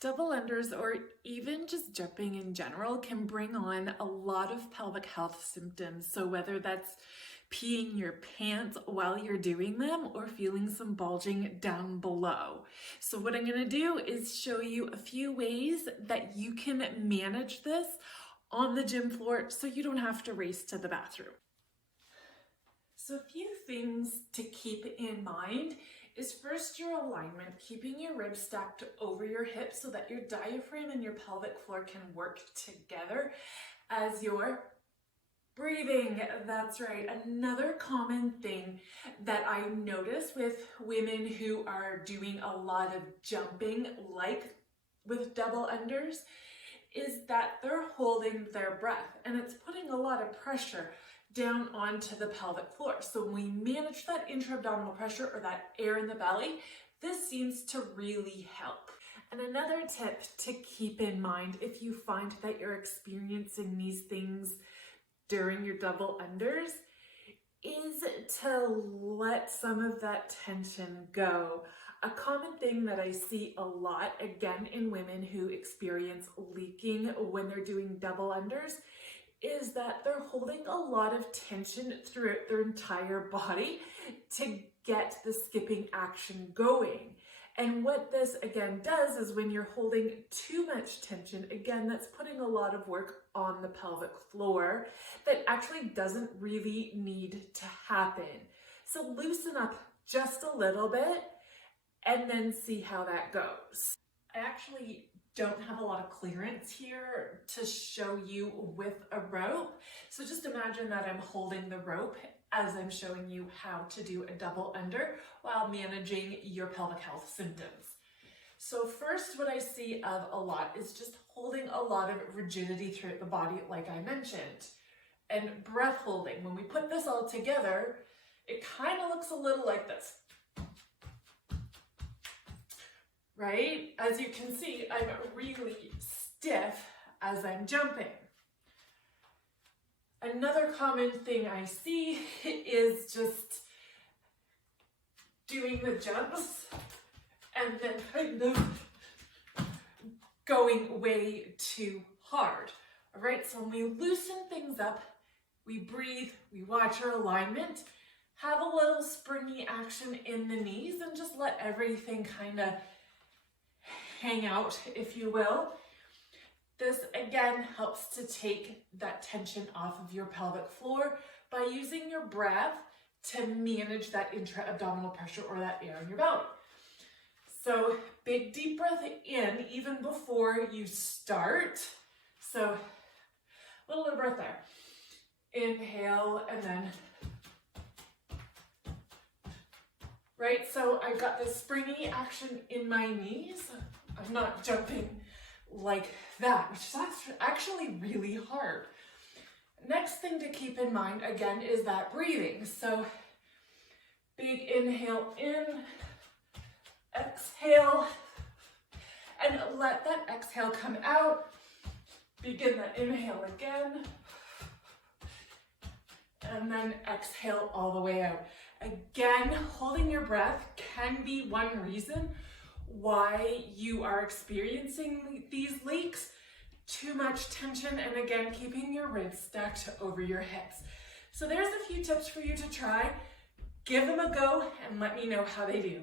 Double unders, or even just jumping in general, can bring on a lot of pelvic health symptoms. So whether that's peeing your pants while you're doing them or feeling some bulging down below. So what I'm gonna do is show you a few ways that you can manage this on the gym floor so you don't have to race to the bathroom. So a few things to keep in mind is first your alignment, keeping your ribs stacked over your hips so that your diaphragm and your pelvic floor can work together as you're breathing. That's right. Another common thing that I notice with women who are doing a lot of jumping, like with double unders, is that they're holding their breath, and it's putting a lot of pressure down onto the pelvic floor. So when we manage that intra-abdominal pressure or that air in the belly, this seems to really help. And another tip to keep in mind if you find that you're experiencing these things during your double unders is to let some of that tension go. A common thing that I see a lot, again, in women who experience leaking when they're doing double unders, is that they're holding a lot of tension throughout their entire body to get the skipping action going. And what this again does is when you're holding too much tension, again, that's putting a lot of work on the pelvic floor that actually doesn't really need to happen. So loosen up just a little bit and then see how that goes. I actually don't have a lot of clearance here to show you with a rope. So just imagine that I'm holding the rope as I'm showing you how to do a double under while managing your pelvic health symptoms. So first, what I see of a lot is just holding a lot of rigidity throughout the body, like I mentioned, and breath holding. When we put this all together, it kind of looks a little like this. Right? As you can see, I'm really stiff as I'm jumping. Another common thing I see is just doing the jumps and then kind of going way too hard. All right, so when we loosen things up, we breathe, we watch our alignment, have a little springy action in the knees, and just let everything kind of hang out, if you will. This again helps to take that tension off of your pelvic floor by using your breath to manage that intra-abdominal pressure or that air in your belly. So big deep breath in even before you start. So a little bit of breath there. Inhale and then, right? So I've got this springy action in my knees. I'm not jumping like that, which is actually really hard. Next thing to keep in mind, again, is that breathing. So big inhale in, exhale, and let that exhale come out. Begin that inhale again, and then exhale all the way out. Again, holding your breath can be one reason why you are experiencing these leaks. Too much tension, and again, keeping your ribs stacked over your hips. So there's a few tips for you to try. Give them a go and let me know how they do.